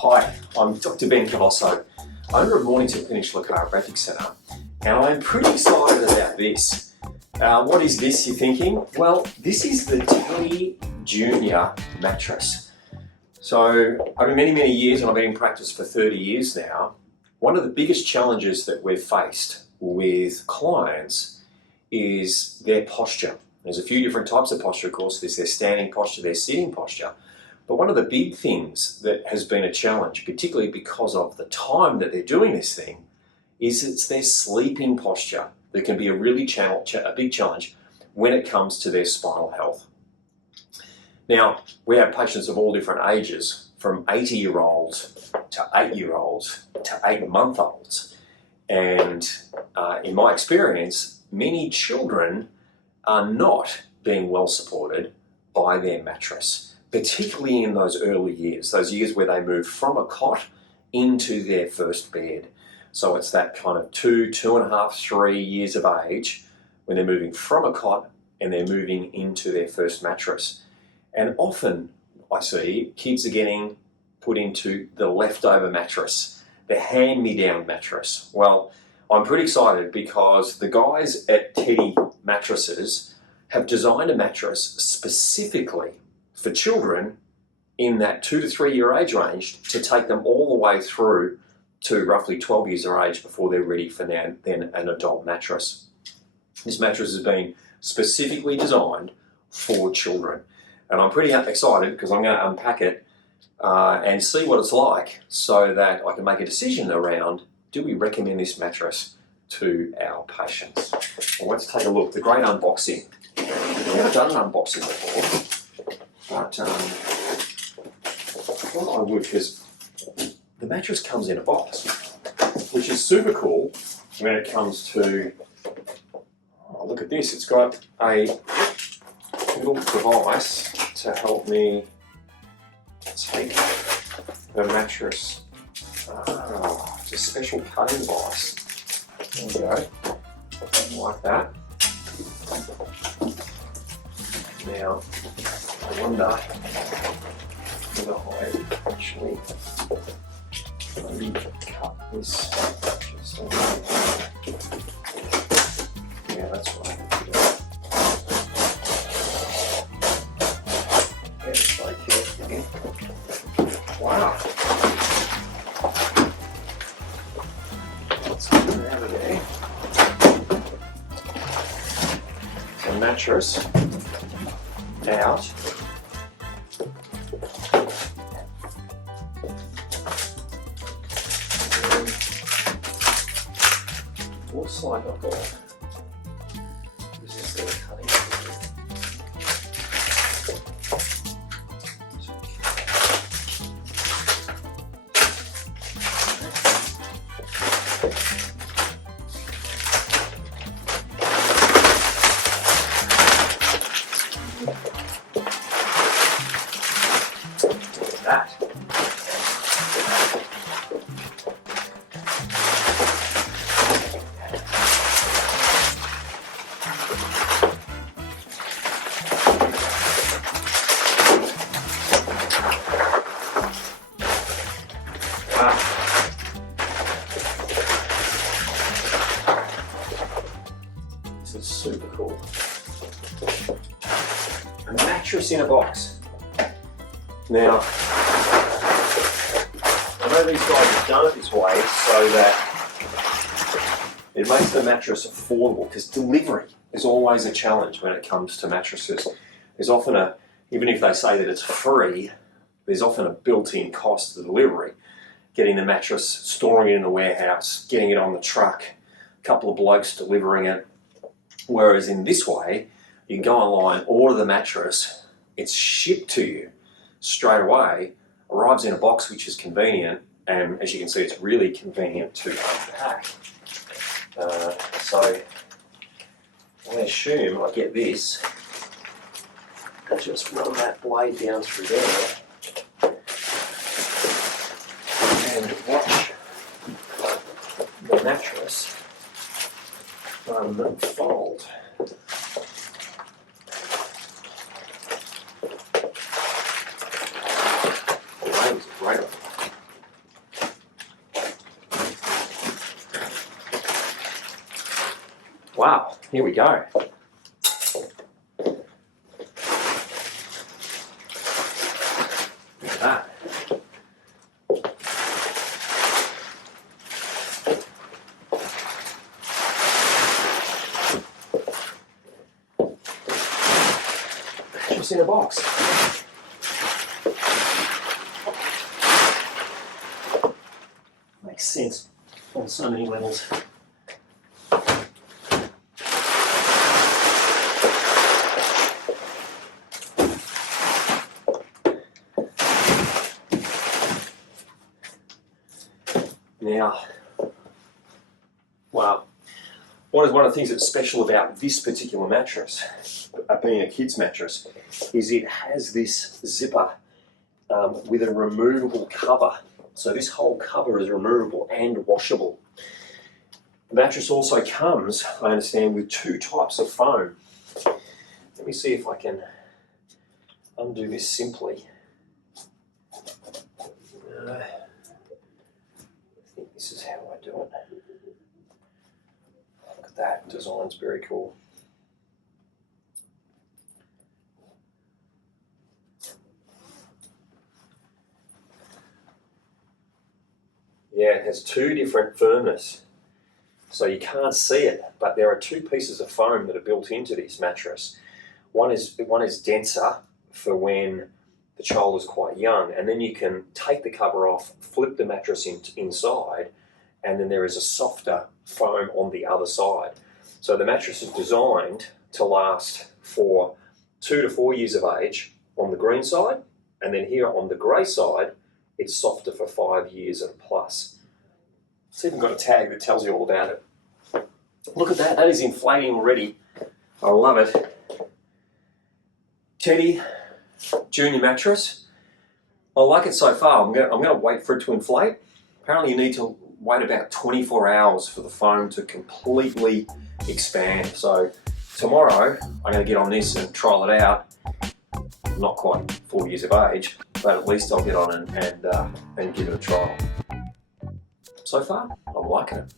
Hi, I'm Dr. Ben Colosso, owner of Mornington Peninsula Chiropractic Centre, and I'm pretty excited about this. What is this, you're thinking? Well, this is the Teddy Junior Mattress. So, over many years, and I've been in practice for 30 years now, one of the biggest challenges that we've faced with clients is their posture. There's a few different types of posture, of course. There's their standing posture, their sitting posture. But one of the big things that has been a challenge, particularly because of the time that they're doing this thing, is it's their sleeping posture that can be a really a big challenge when it comes to their spinal health. Now, we have patients of all different ages, from 80-year-olds to 8-year-olds to 8-month-olds. And in my experience, many children are not being well supported by their mattress, particularly in those early years, those years where they move from a cot into their first bed. So it's that kind of 2.5, 3 years of age when they're moving from a cot and they're moving into their first mattress. And often I see kids are getting put into the leftover mattress, the hand-me-down mattress. Well, I'm pretty excited because the guys at Teddy Mattresses have designed a mattress specifically for children in that 2 to 3 year age range to take them all the way through to roughly 12 years of age before they're ready for then an adult mattress. This mattress has been specifically designed for children. And I'm pretty excited because I'm going to unpack it and see what it's like so that I can make a decision around, do we recommend this mattress to our patients? Well, let's take a look. The great unboxing. We've never done an unboxing before. But I thought I would, because the mattress comes in a box, which is super cool when it comes to, oh, look at this, it's got a little device to help me take the mattress. Oh, it's a special cutting device. There we go, like that. Now, I wonder whether I actually cut this. Yeah, that's right. Yeah, it's like here. Wow. Let's get it out of there. The mattress out. Looks like I've got resistant cutting. That. This is super cool. A mattress in a box. Now, I know these guys have done it this way so that it makes the mattress affordable, because delivery is always a challenge when it comes to mattresses. There's often even if they say that it's free, there's often a built-in cost to delivery. Getting the mattress, storing it in the warehouse, getting it on the truck, a couple of blokes delivering it. Whereas in this way, you can go online, order the mattress, it's shipped to you straight away, arrives in a box, which is convenient, and as you can see, it's really convenient to unpack. So I assume I get this, and just run that blade down through there, and watch the mattress unfold. That was a great one. here we go. Look at that. Just in a box. Makes sense on so many levels. Now, wow, one of the things that's special about this particular mattress, being a kid's mattress, is it has this zipper with a removable cover. So this whole cover is removable and washable. The mattress also comes, I understand, with 2 types of foam. Let me see if I can undo this simply. I think this is how I do it. Look at that, design's very cool. Yeah, it has 2 different firmness, so you can't see it, but there are 2 pieces of foam that are built into this mattress. One is denser for when the child is quite young, and then you can take the cover off, flip the mattress inside, and then there is a softer foam on the other side. So the mattress is designed to last for 2 to 4 years of age on the green side, and then here on the grey side, it's softer for 5 years and plus. It's even got a tag that tells you all about it. Look at that, that is inflating already. I love it. Teddy Junior Mattress. I like it so far. I'm going to wait for it to inflate. Apparently you need to wait about 24 hours for the foam to completely expand. So tomorrow I'm going to get on this and trial it out. Not quite 4 years of age, but at least I'll get on and give it a trial. So far, I'm liking it.